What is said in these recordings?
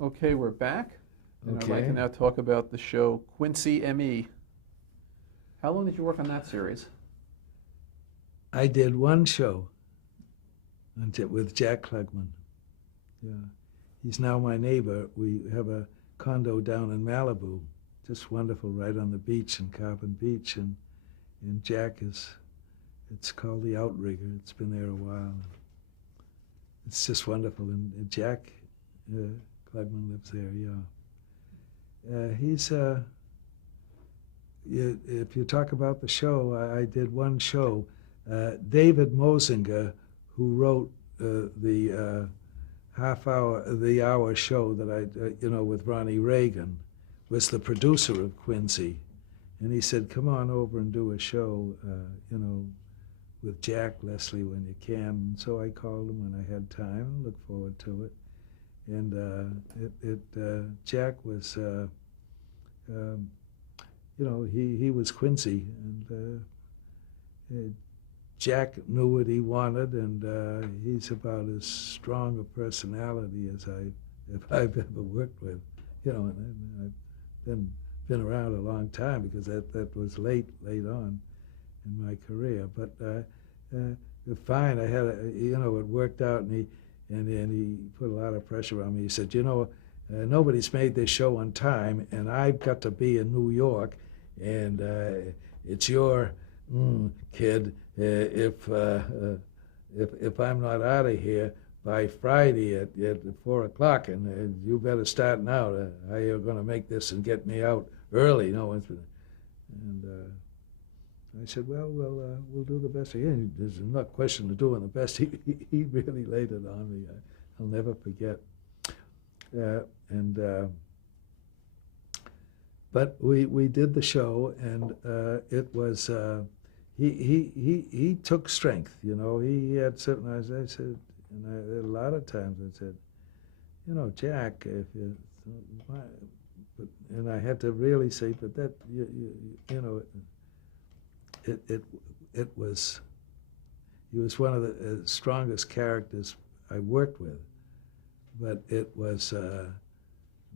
Okay, we're back, and I'd like to Okay. now talk about the show Quincy M.E. How long did you work on that series? I did one show with Jack Klugman. Yeah. He's now my neighbor. We have a condo down in Malibu, just wonderful, right on the beach in Carbon Beach. And Jack it's called The Outrigger. It's been there a while. It's just wonderful. And Jack Klugman lives there, yeah. If you talk about the show, I did one show. David Mosinger, who wrote the hour show that with Ronnie Reagan, was the producer of Quincy, and he said, "Come on over and do a show, with Jack Leslie when you can." And so I called him when I had time. And look forward to it. And Jack was, he was Quincy, and Jack knew what he wanted, and he's about as strong a personality as I've ever worked with, and I've been around a long time because that was late on in my career. But fine, I had it worked out, and he put a lot of pressure on me. He said, nobody's made this show on time, and I've got to be in New York, and it's your kid. If I'm not out of here by Friday at 4 o'clock, and you better start now. How you're going to make this and get me out early? No one's been. And I said, well, we'll do the best. Again, there's no question of doing the best. He really laid it on me. I'll never forget. But we did the show, and it was. He took strength, He had certain. As I said, and a lot of times I said, Jack, if you, and I had to really say, but that it was. He was one of the strongest characters I worked with, but it was.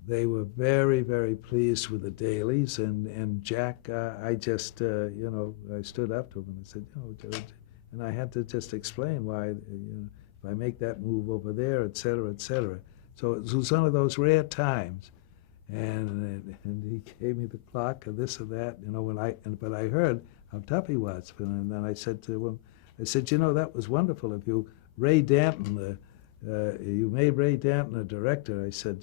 They were very, very pleased with the dailies, and Jack, I just, I stood up to him and I said, and I had to just explain why, if I make that move over there, et cetera, et cetera. So it was one of those rare times, and he gave me the clock or this or that, but I heard how tough he was, and then I said to him, that was wonderful of you, Ray Danton, you made Ray Danton a director. I said,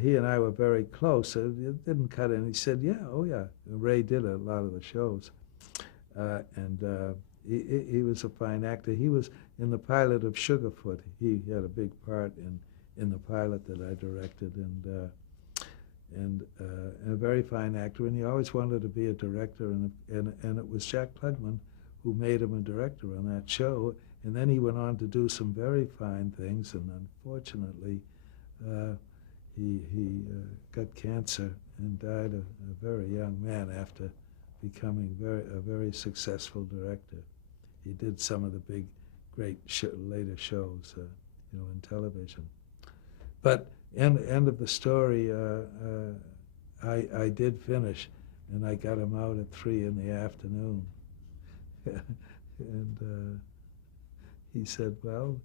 he and I were very close. It didn't cut in. He said, yeah, oh yeah. Ray did a lot of the shows. And he was a fine actor. He was in the pilot of Sugarfoot. He had a big part in the pilot that I directed, and a very fine actor. And he always wanted to be a director, and it was Jack Klugman who made him a director on that show. And then he went on to do some very fine things, and unfortunately, he got cancer and died a very young man after becoming a very successful director. He did some of the big, great later shows, in television. But end of the story, I did finish, and I got him out at 3 in the afternoon. And he said, well,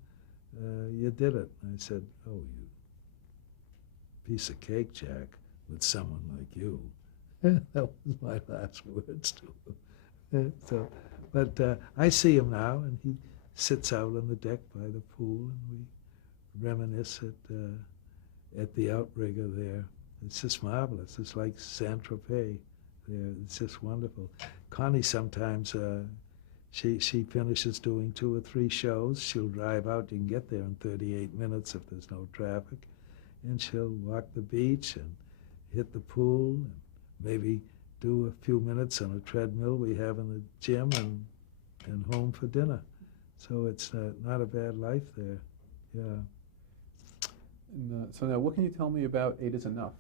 you did it. I said, oh, you piece of cake, Jack, with someone like you. That was my last words to him. But I see him now, and he sits out on the deck by the pool, and we reminisce at the outrigger there. It's just marvelous. It's like Saint-Tropez there. It's just wonderful. Connie sometimes, she finishes doing 2 or 3 shows. She'll drive out. You can get there in 38 minutes if there's no traffic. And she'll walk the beach and hit the pool and maybe do a few minutes on a treadmill we have in the gym and home for dinner. So it's not a bad life there. Yeah. And, so now, what can you tell me about Eight Is Enough?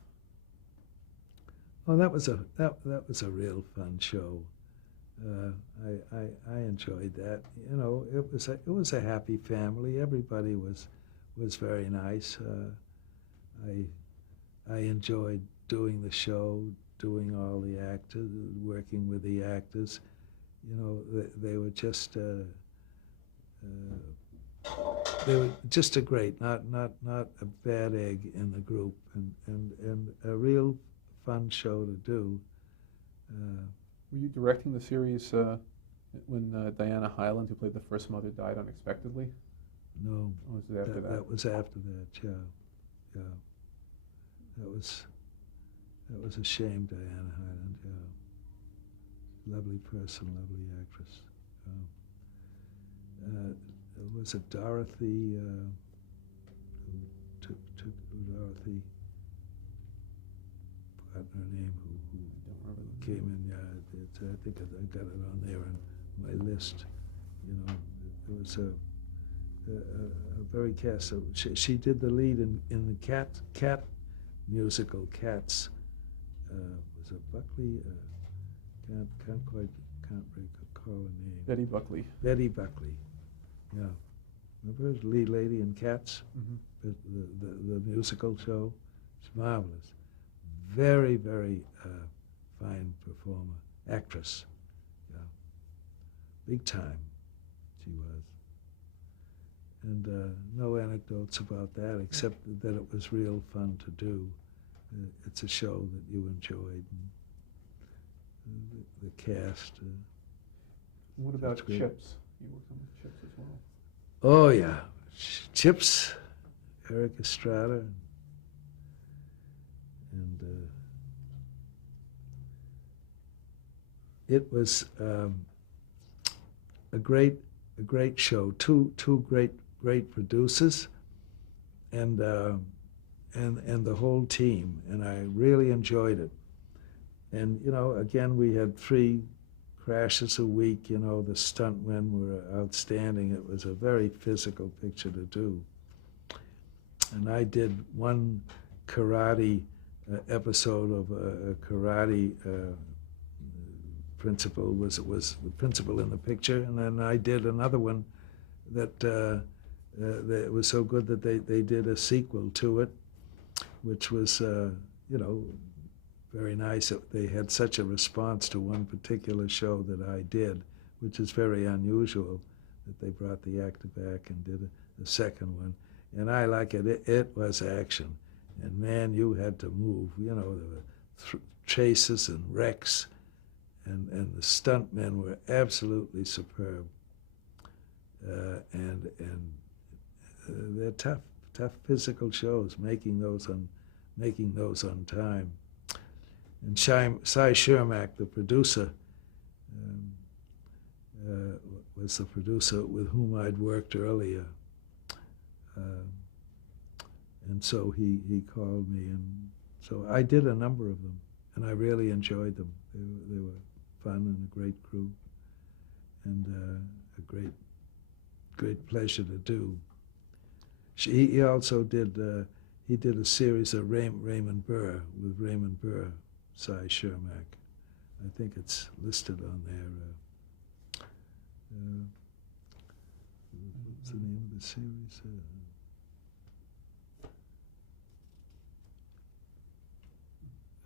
Well, that was a real fun show. I enjoyed that. It was a happy family. Everybody was very nice. I enjoyed doing the show, doing all the actors, working with the actors. You know, they were just they were just a great, not a bad egg in the group, and a real fun show to do. Were you directing the series when Diana Hyland, who played the first mother, died unexpectedly? No, Or was it after that? that was after that. Yeah, yeah. That was a shame, Diana Hyland. Yeah, lovely person, lovely actress. Was it Dorothy? Who took Dorothy? Forgotten her name. Who came in? Yeah, I think I got it on there on my list. You know, it was a very cast. So she did the lead in the cat musical Cats. Was it Buckley? Can't recall her name. Betty Buckley. Betty Buckley. Yeah. Remember the lead lady in Cats? Mm-hmm. The musical show? It's marvelous. Very, very fine performer. Actress. Yeah. Big time she was. And no anecdotes about that, except that it was real fun to do. It's a show that you enjoyed. And the cast. What about Chips? You worked on Chips as well. Oh yeah, Chips, Eric Estrada, and it was a great show. Two great producers, and the whole team, and I really enjoyed it. And you know, again, we had 3 crashes a week. You know, the stuntmen were outstanding. It was a very physical picture to do. And I did one karate episode of a karate principal was the principal in the picture, and then I did another one that was so good that they did a sequel to it, which was you know, very nice. They had such a response to one particular show that I did, which is very unusual, that they brought the actor back and did a second one. And I like it. It was action. And man, you had to move. You know, there were chases and wrecks, and the stuntmen were absolutely superb. And they're tough physical shows, making those on time. And Cy Shermack, the producer, was the producer with whom I'd worked earlier. And so he called me, and so I did a number of them, and I really enjoyed them. They were fun and a great crew, and a great pleasure to do. He also did a series of Raymond Burr with Raymond Burr, Cy Shermack. I think it's listed on there. What's the name of the series?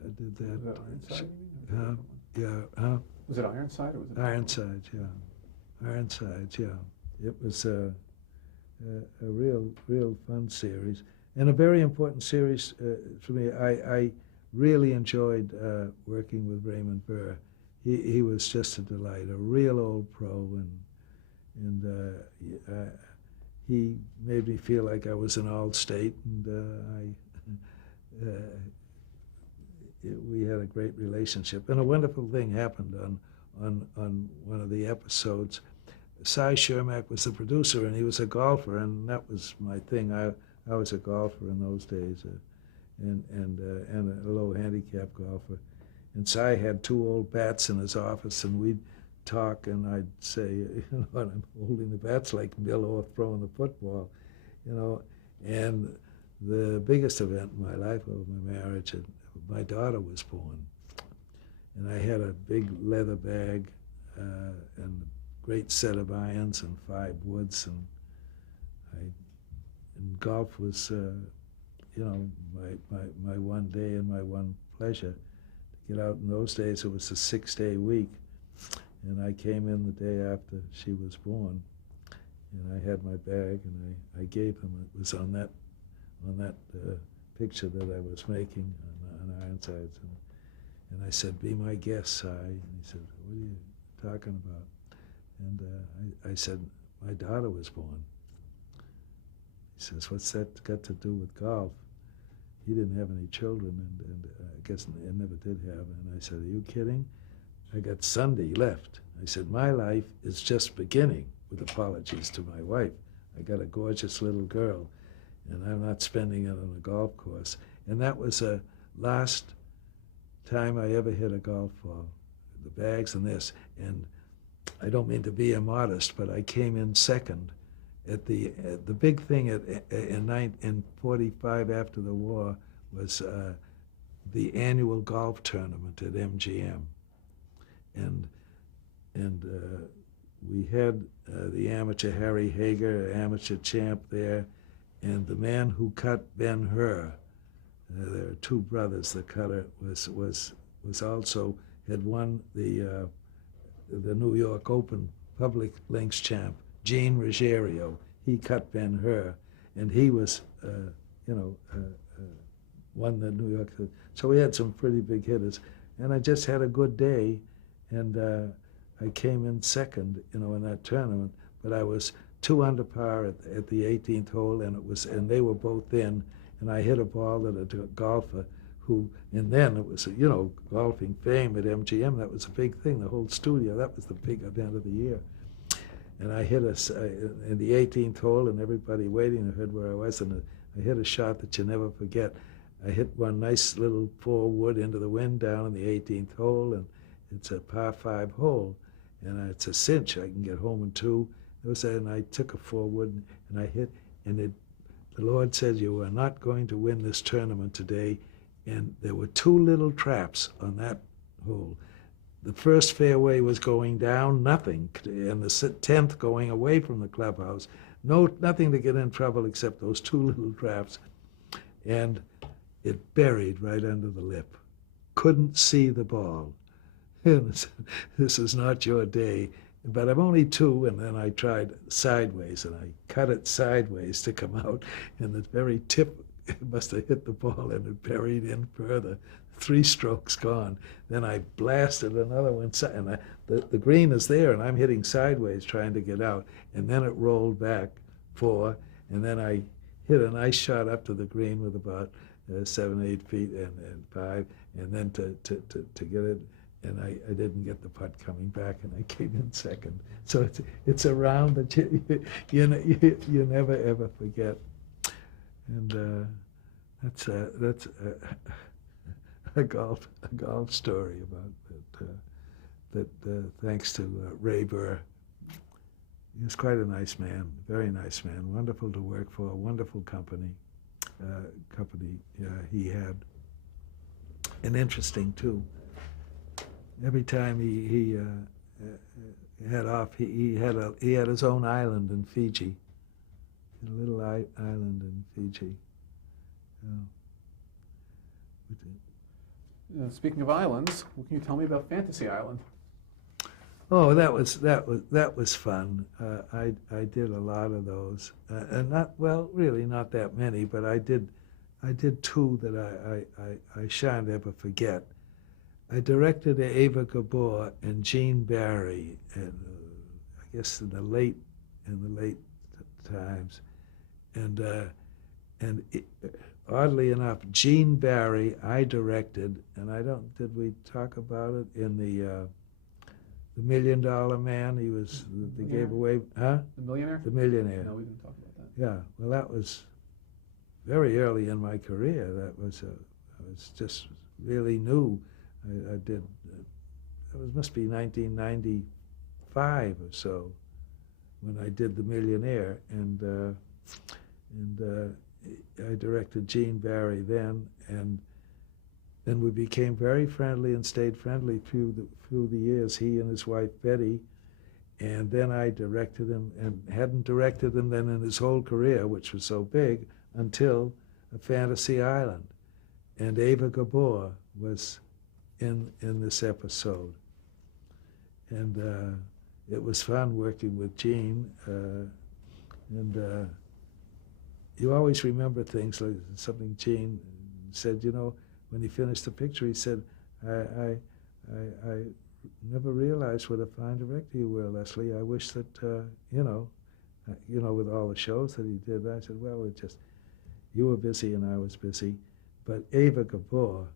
I did that. Was it Ironside, you mean? Yeah. Was it Ironside or was it Ironside? Yeah. Ironside. Yeah. It was a real fun series, and a very important series for me. I really enjoyed working with Raymond Burr. He was just a delight, a real old pro, and he made me feel like I was an All-State, and we had a great relationship. And a wonderful thing happened on one of the episodes. Cy Shermack was the producer, and he was a golfer, and that was my thing. I was a golfer in those days, and a low handicap golfer. And Cy had 2 old bats in his office, and we'd talk, and I'd say, you know, I'm holding the bats like Bill Orr throwing the football, you know. And the biggest event in my life was my marriage. My daughter was born, and I had a big leather bag and a great set of irons and 5 woods, and golf was you know, my one day and my one pleasure to get out. In those days, it was a 6-day week, and I came in the day after she was born, and I had my bag, and I gave him. It was on that picture that I was making on Ironsides, and I said, "Be my guest, Si." And he said, "What are you talking about?" And I said, "My daughter was born." He says, "What's that got to do with golf?" He didn't have any children, and I guess I never did have. And I said, "Are you kidding? I got Sunday left." I said, "My life is just beginning," with apologies to my wife. I got a gorgeous little girl, and I'm not spending it on a golf course. And that was the last time I ever hit a golf ball, the bags and this. And I don't mean to be immodest, but I came in second at the big thing in 45 after the war was the annual golf tournament at MGM, and we had the amateur Harry Hager, amateur champ there, and the man who cut Ben-Hur, there are two brothers that cut it, was also had won the New York Open public links champ, Gene Ruggiero. He cut Ben-Hur, and he was won the New York. So we had some pretty big hitters, and I just had a good day, and I came in second, in that tournament. But I was 2 under par at the 18th hole, and they were both in, and I hit a ball that a golfer who, and then it was, golfing fame at MGM. That was a big thing. The whole studio. That was the big event of the year. And I hit in the 18th hole, and everybody waiting. I heard where I was, and I hit a shot that you never forget. I hit one nice little 4-wood into the wind down in the 18th hole, and it's a par 5 hole, and it's a cinch. I can get home in 2. And I took a 4-wood, and I hit, and the Lord said, "You are not going to win this tournament today." And there were 2 little traps on that hole. The first fairway was going down, nothing, and the 10th going away from the clubhouse. Nothing to get in trouble except those 2 little traps. And it buried right under the lip. Couldn't see the ball. And I said, "This is not your day." But I'm only 2, and then I tried sideways, and I cut it sideways to come out, and the very tip must have hit the ball, and it buried in further. 3 strokes gone. Then I blasted another one, and the green is there, and I'm hitting sideways trying to get out, and then it rolled back 4, and then I hit a nice shot up to the green with about 7, 8 feet and 5, and then to get it, and I didn't get the putt coming back, and I came in second. So it's a round that you never ever forget, and that's a golf story about that. Thanks to Ray Burr. He was quite a nice man, very nice man, wonderful to work for, wonderful company. He had, and interesting too. Every time he had off, he had his own island in Fiji, a little island in Fiji. Speaking of islands, what can you tell me about Fantasy Island? Oh, that was fun. I did a lot of those, and really not that many, but I did 2 that I shan't ever forget. I directed Ava Gabor and Gene Barry, and I guess in the late times, and oddly enough, Gene Barry I directed, and did we talk about it in the $1 Million Man? They gave away, huh? The Millionaire? The Millionaire. No, we didn't talk about that. Yeah, well, that was very early in my career. I was just really new. I did, must be 1995 or so when I did The Millionaire, and I directed Gene Barry then, and then we became very friendly and stayed friendly through the years, he and his wife Betty, and then I directed him and hadn't directed him then in his whole career, which was so big, until a fantasy island. And Ava Gabor was in this episode. And it was fun working with Gene. And you always remember things, like something Gene said, you know, when he finished the picture, he said, I never realized what a fine director you were, Leslie. I wish that, you know, with all the shows that he did. I said, well, it just, you were busy and I was busy. But Ava Gabor,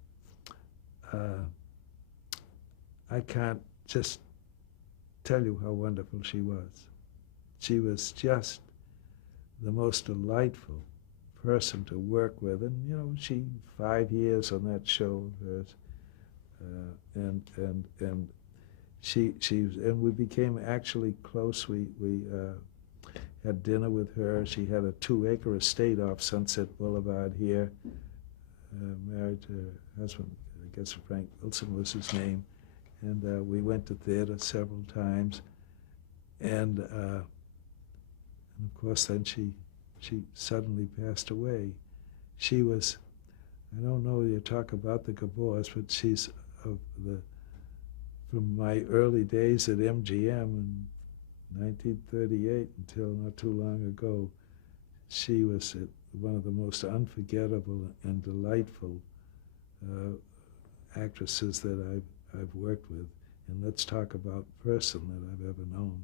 I can't just tell you how wonderful she was. She was just the most delightful person to work with. And, you know, 5 years on that show of hers. And we became actually close. We had dinner with her. She had a 2-acre estate off Sunset Boulevard here, married to her husband, I guess Frank Wilson was his name. And we went to theater several times. And of course, then she suddenly passed away. She was, I don't know, you talk about the Gabors, but she's from my early days at MGM in 1938 until not too long ago, she was one of the most unforgettable and delightful actresses that I've worked with. And let's talk about person that I've ever known.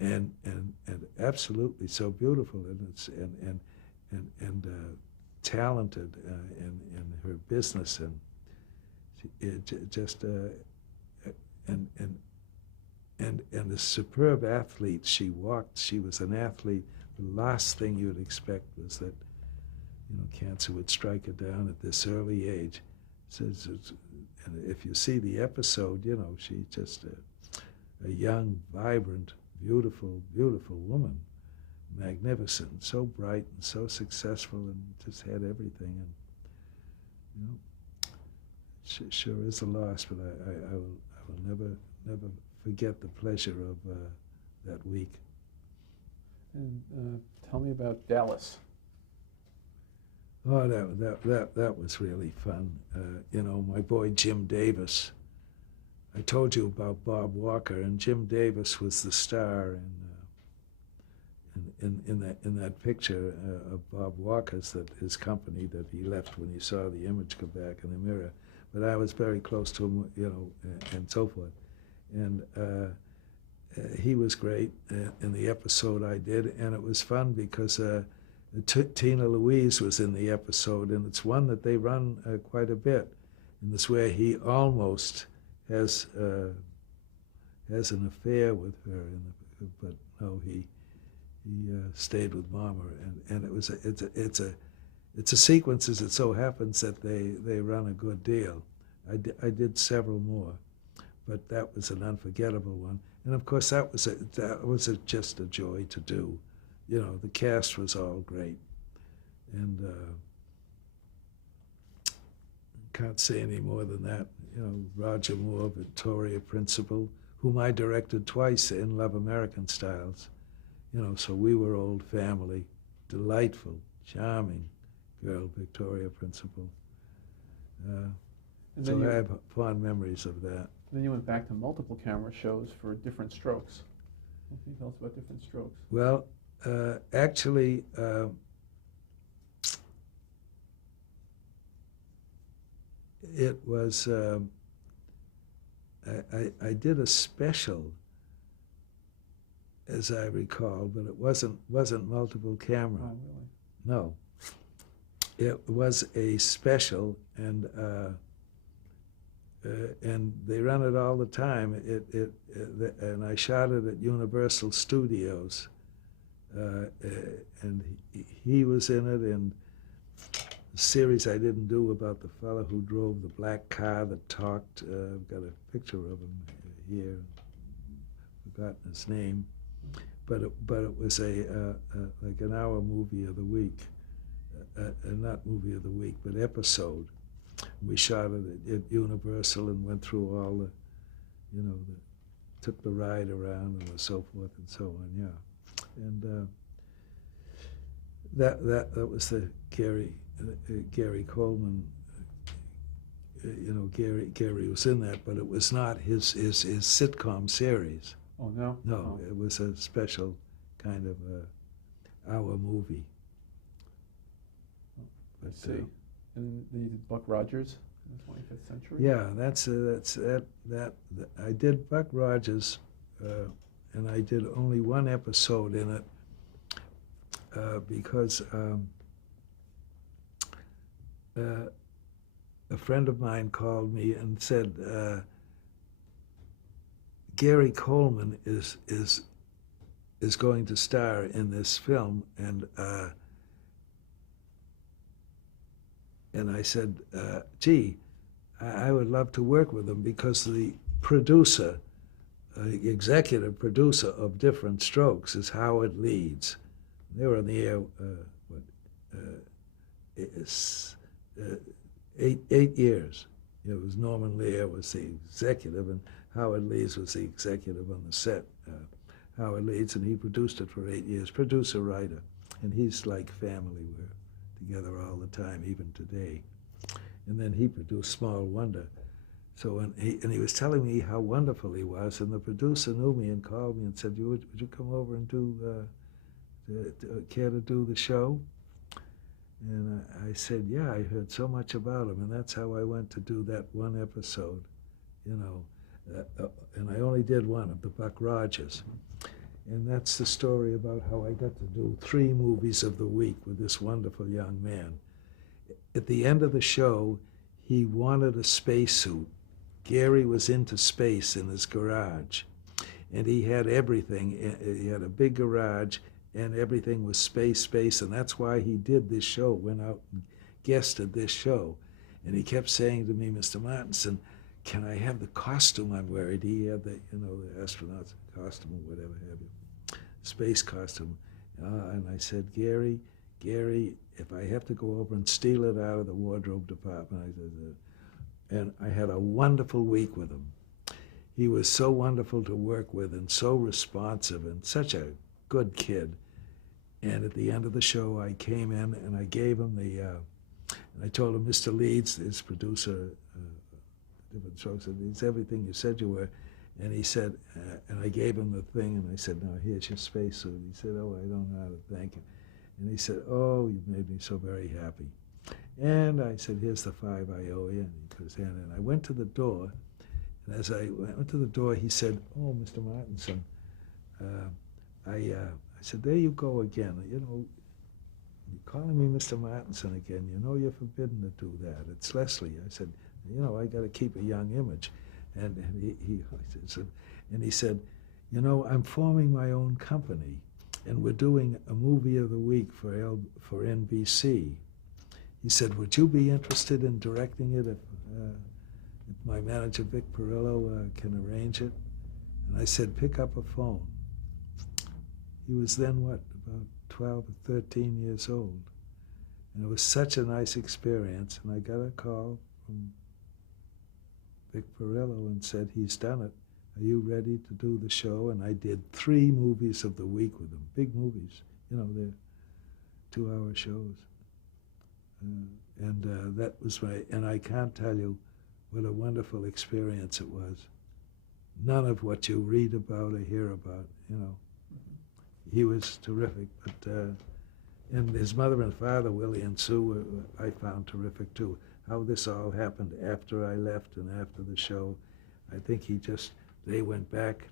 And absolutely so beautiful, and talented in her business, and and a superb athlete. She walked. She was an athlete. The last thing you'd expect was that, you know, cancer would strike her down at this early age. And if you see the episode, you know, she's just a young, vibrant, beautiful, beautiful woman, magnificent, so bright and so successful, and just had everything. And, you know, she sure is a loss, but I will never forget the pleasure of that week. And tell me about Dallas. Oh, that was really fun. You know, my boy Jim Davis. I told you about Bob Walker, and Jim Davis was the star in that picture of Bob Walker's, his company that he left when he saw the image come back in the mirror. But I was very close to him, you know, and so forth. And he was great in the episode I did, and it was fun because Tina Louise was in the episode, and it's one that they run quite a bit. And it's where he almost has an affair with her, but no, he stayed with Mama, and it's a sequence as it so happens that they run a good deal. I did several more, but that was an unforgettable one. And of course, that was just a joy to do. You know, the cast was all great, and can't say any more than that. You know, Roger Moore, Victoria Principal, whom I directed twice in Love American Styles. You know, so we were old family, delightful, charming girl, Victoria Principal. So I have fond memories of that. Then you went back to multiple camera shows for Different Strokes. What can you tell us about Different Strokes? Well, actually, it was, I did a special, as I recall, but it wasn't multiple camera. Oh, really? No. It was a special, and they run it all the time. And I shot it at Universal Studios, and he was in it. And a series I didn't do about the fellow who drove the black car that talked. I've got a picture of him here. Forgotten his name, but it was like an hour movie of the week, not movie of the week, but episode. We shot it at Universal and went through all the, you know, took the ride around and so forth and so on. Yeah, and That was the Gary Coleman. Gary was in that, but it was not his sitcom series. Oh, no? No, Oh. it was a special kind of hour movie. I see. And you did Buck Rogers in the 25th century? Yeah, that. I did Buck Rogers, and I did only one episode in it because a friend of mine called me and said, Gary Coleman is going to star in this film, and I said, gee, I would love to work with him, because the producer, executive producer of Different Strokes is Howard Leeds. They were on the air, 8 years. It was Norman Lear was the executive, and Howard Leeds was the executive on the set. Howard Leeds, and he produced it for 8 years, producer-writer. And he's like family. We're together all the time, even today. And then he produced Small Wonder. So he was telling me how wonderful he was, and the producer knew me and called me and said, would you come over and care to do the show? And I said, yeah, I heard so much about him, and that's how I went to do that one episode, and I only did one of the Buck Rogers. And that's the story about how I got to do 3 movies of the week with this wonderful young man. At the end of the show, he wanted a spacesuit. Gary was into space in his garage, and he had everything. He had a big garage, and everything was space, and that's why he did this show, went out and guested this show. And he kept saying to me, Mr. Martinson, can I have the costume I'm wearing? He had the astronaut's costume or whatever have you, space costume. And I said, Gary, if I have to go over and steal it out of the wardrobe department, I said, and I had a wonderful week with him. He was so wonderful to work with, and so responsive, and such a good kid. And at the end of the show, I came in and I gave him and I told him, Mr. Leeds, his producer, Different Strokes, said, it's everything you said you were. And he said, and I gave him the thing, and I said, now here's your spacesuit. He said, oh, I don't know how to thank you. And he said, oh, you've made me so very happy. And I said, here's the $5 I owe you. And he put his hand in. I went to the door, and as I went to the door, he said, oh, Mr. Martinson, I said, there you go again. You're calling me Mr. Martinson again. You're forbidden to do that. It's Leslie. I said, I got to keep a young image. And he said, I'm forming my own company, and we're doing a movie of the week for NBC. He said, would you be interested in directing it if my manager, Vic Perillo, can arrange it? And I said, pick up a phone. He was then, about 12 or 13 years old. And it was such a nice experience. And I got a call from Vic Perillo and said, he's done it. Are you ready to do the show? And I did 3 movies of the week with him, big movies. They're 2-hour shows. That was and I can't tell you what a wonderful experience it was. None of what you read about or hear about, He was terrific, and his mother and father, Willie and Sue, I found terrific too. How this all happened after I left and after the show, I think they went back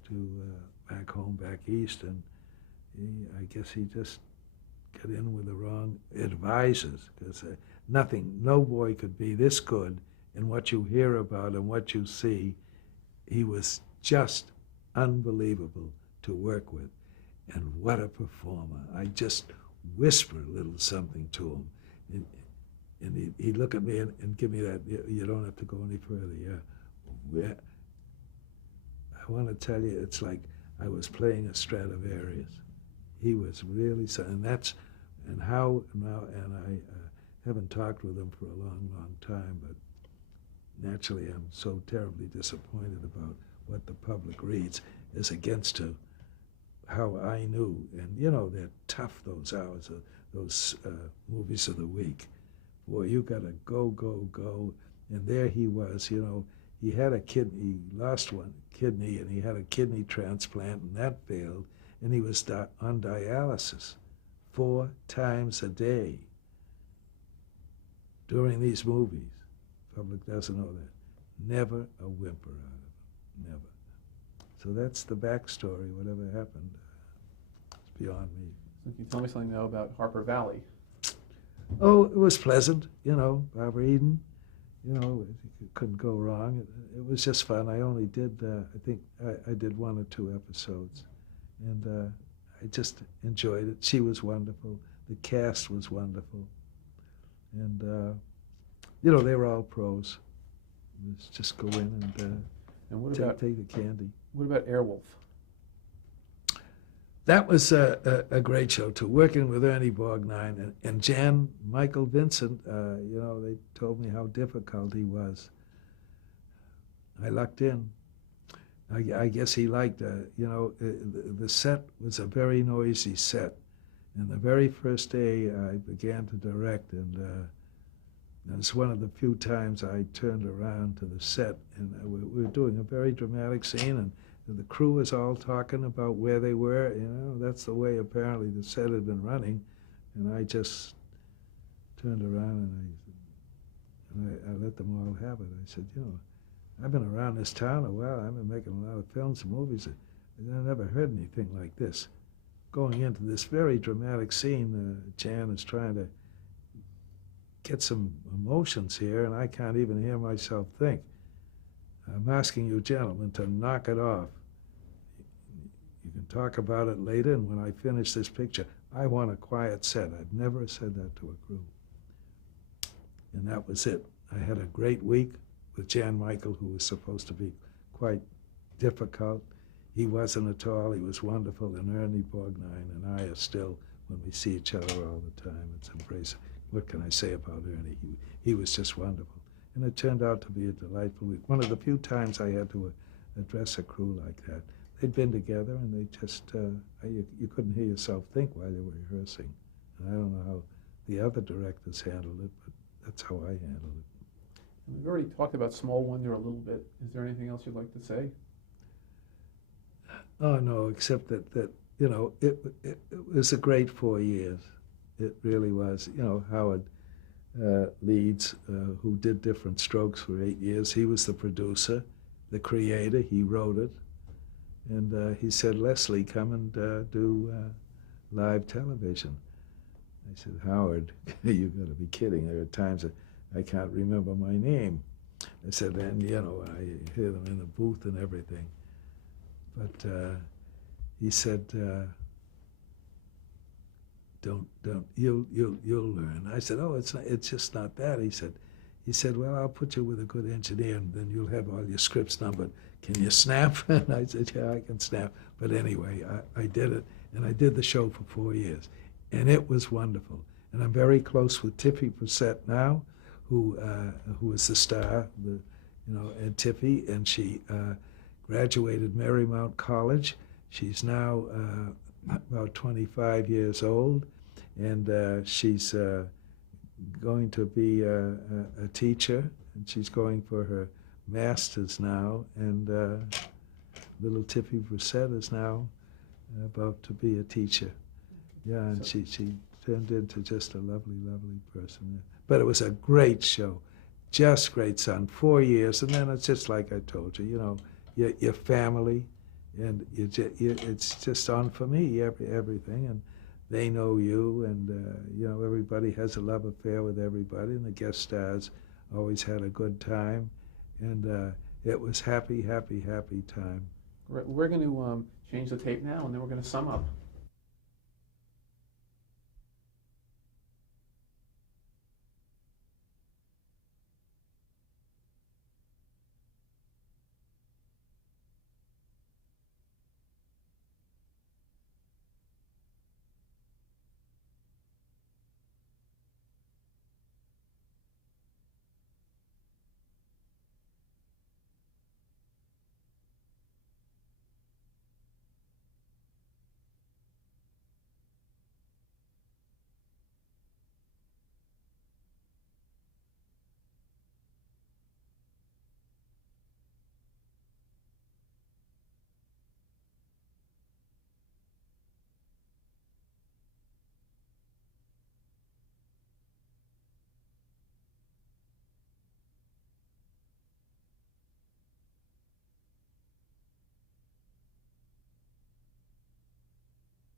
home, back east, and I guess he just got in with the wrong advisors, because no boy could be this good in what you hear about and what you see. He was just unbelievable to work with. And what a performer. I just whisper a little something to him. And he'd look at me and give me that, you don't have to go any further. Yeah. I want to tell you, it's like I was playing a Stradivarius. He was really, and I haven't talked with him for a long, long time, but naturally I'm so terribly disappointed about what the public reads as against how I knew. And they're tough, those hours. those movies of the week. Boy, you got to go, go, go. And there he was, you know, he had a kidney, he lost one kidney, and he had a kidney transplant, and that failed, and he was on dialysis 4 times a day during these movies. The public doesn't know that. Never a whimper out of him, never. So that's the backstory, whatever happened. It's beyond me. So can you tell me something now about Harper Valley? Oh, it was pleasant, you know, Barbara Eden, you know, it couldn't go wrong. It was just fun. I only did, I think I did 1 or 2 episodes, and I just enjoyed it. She was wonderful. The cast was wonderful. And, you know, they were all pros. It was just go in and what take the candy. What about Airwolf? That was a great show, too, working with Ernie Borgnine and Jan Michael Vincent. You know, they told me how difficult he was. I lucked in. I guess he liked, you know, the set was a very noisy set. And the very first day I began to direct, and it was one of the few times I turned around to the set, and we were doing a very dramatic scene, and the crew was all talking about where they were. You know, that's the way apparently the set had been running. And I just turned around and I let them all have it. I said, you know, I've been around this town a while. I've been making a lot of films and movies. I never heard anything like this. Going into this very dramatic scene, Jan is trying to get some emotions here, and I can't even hear myself think. I'm asking you gentlemen to knock it off. You can talk about it later, and when I finish this picture, I want a quiet set. I've never said that to a crew. And that was it. I had a great week with Jan Michael, who was supposed to be quite difficult. He wasn't at all. He was wonderful. And Ernie Borgnine and I are still, when we see each other all the time, it's embracing. What can I say about Ernie? He was just wonderful. And it turned out to be a delightful week. One of the few times I had to address a crew like that. They'd been together, and they just, you couldn't hear yourself think while you were rehearsing. And I don't know how the other directors handled it, but that's how I handled it. We've already talked about Small Wonder a little bit. Is there anything else you'd like to say? Oh, no, except that you know, it was a great 4 years. It really was. You know, Howard Leeds, who did Different Strokes for 8 years, he was the producer, the creator, he wrote it. And he said, Leslie, come and do live television. I said, Howard, you've got to be kidding. There are times that I can't remember my name. I said, and you know, I hear them in the booth and everything. But he said, don't, you'll learn. I said, oh, it's just not that. He said, well, I'll put you with a good engineer, and then you'll have all your scripts numbered. Can you snap? And I said, yeah, I can snap. But anyway, I did it, and I did the show for 4 years, and it was wonderful. And I'm very close with Tiffy Brissett now, who is the star, and Tiffy, and she graduated Marymount College. She's now about 25 years old, and she's going to be a teacher, and she's going for her master's now, and little Tiffy Brissett is now about to be a teacher. Yeah, and she turned into just a lovely, lovely person. But it was a great show, just great fun. 4 years, and then it's just like I told you, you know, your family, and it's just on for me, everything, and they know you, and you know, everybody has a love affair with everybody, and the guest stars always had a good time, and it was happy, happy, happy time. We're going to change the tape now, and then we're going to sum up.